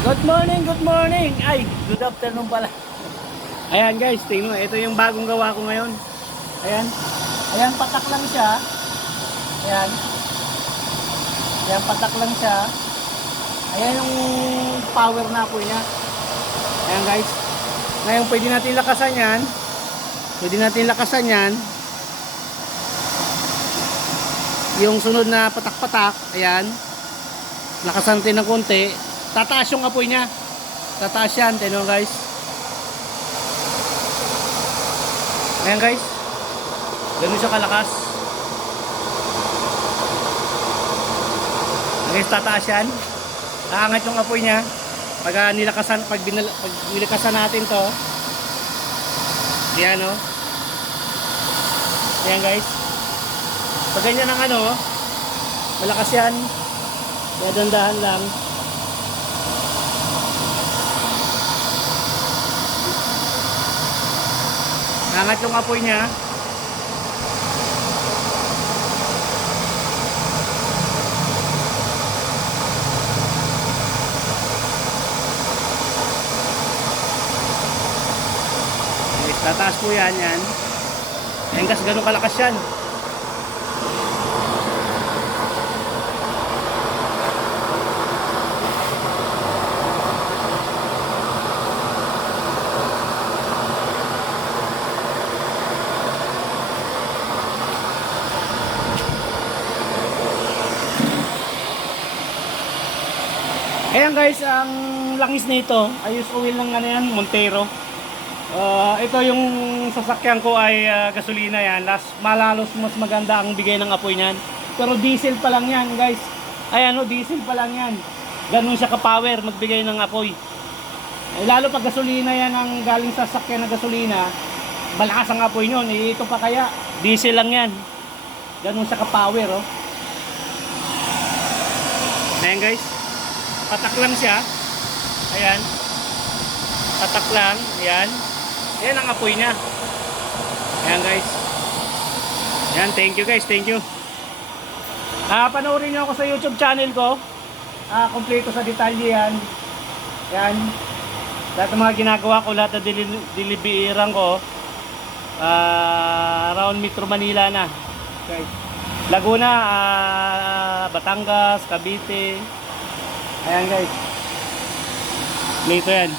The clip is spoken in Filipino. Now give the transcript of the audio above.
Good morning, good morning. Ay, good afternoon pala. Ayan guys, tingnan mo. Ito yung bagong gawa ko ngayon. Ayan. Ayan, patak lang siya. Ayan. Ayan, patak lang siya. Ayan yung power na po niya. Ayan guys. Ngayon, pwede natin lakasan yan. Pwede natin lakasan yan. Yung sunod na patak-patak. Ayan. Lakasan natin ng konti. Tataas yung apoy niya. Tataas yan. Tignan guys. Ayan guys. Ganun siya kalakas. Guys, tataas yan. Aangat yung apoy niya. Pag nilakasan natin to. Ayan o. Ayan guys. Pag ganyan ang ano, malakas yan. Kaya dandahan lang. Angat yung apoy niya. Tataas po yan. Ayan kasi ganun kalakas yan. Ayan guys, ang langis nito ay use oil ng ano yan, Montero. Ito yung sasakyan ko ay gasolina yan. Malalos mas maganda ang bigay ng apoy niyan. Pero diesel pa lang yan guys. Ayan o, diesel pa lang yan. Ganun siya ka-power magbigay ng apoy. Lalo pag gasolina yan ang galing sa sasakyan na gasolina, malakas ang apoy nyon. Ito pa kaya, diesel lang yan. Ganun siya ka-power oh. Ayan guys. Patak lang siya. Ayan. Patak lang. Ayan. Ayan ang apoy niya. Ayan guys. Ayan. Thank you guys. Thank you. Panoorin nyo ako sa YouTube channel ko. Kompleto sa detalye yan. Ayan. Lahat ng mga ginagawa ko. Lahat na dilibiran ko. Around Metro Manila na. Okay. Laguna. Batangas. Cavite. Ayan guys. Dito yan.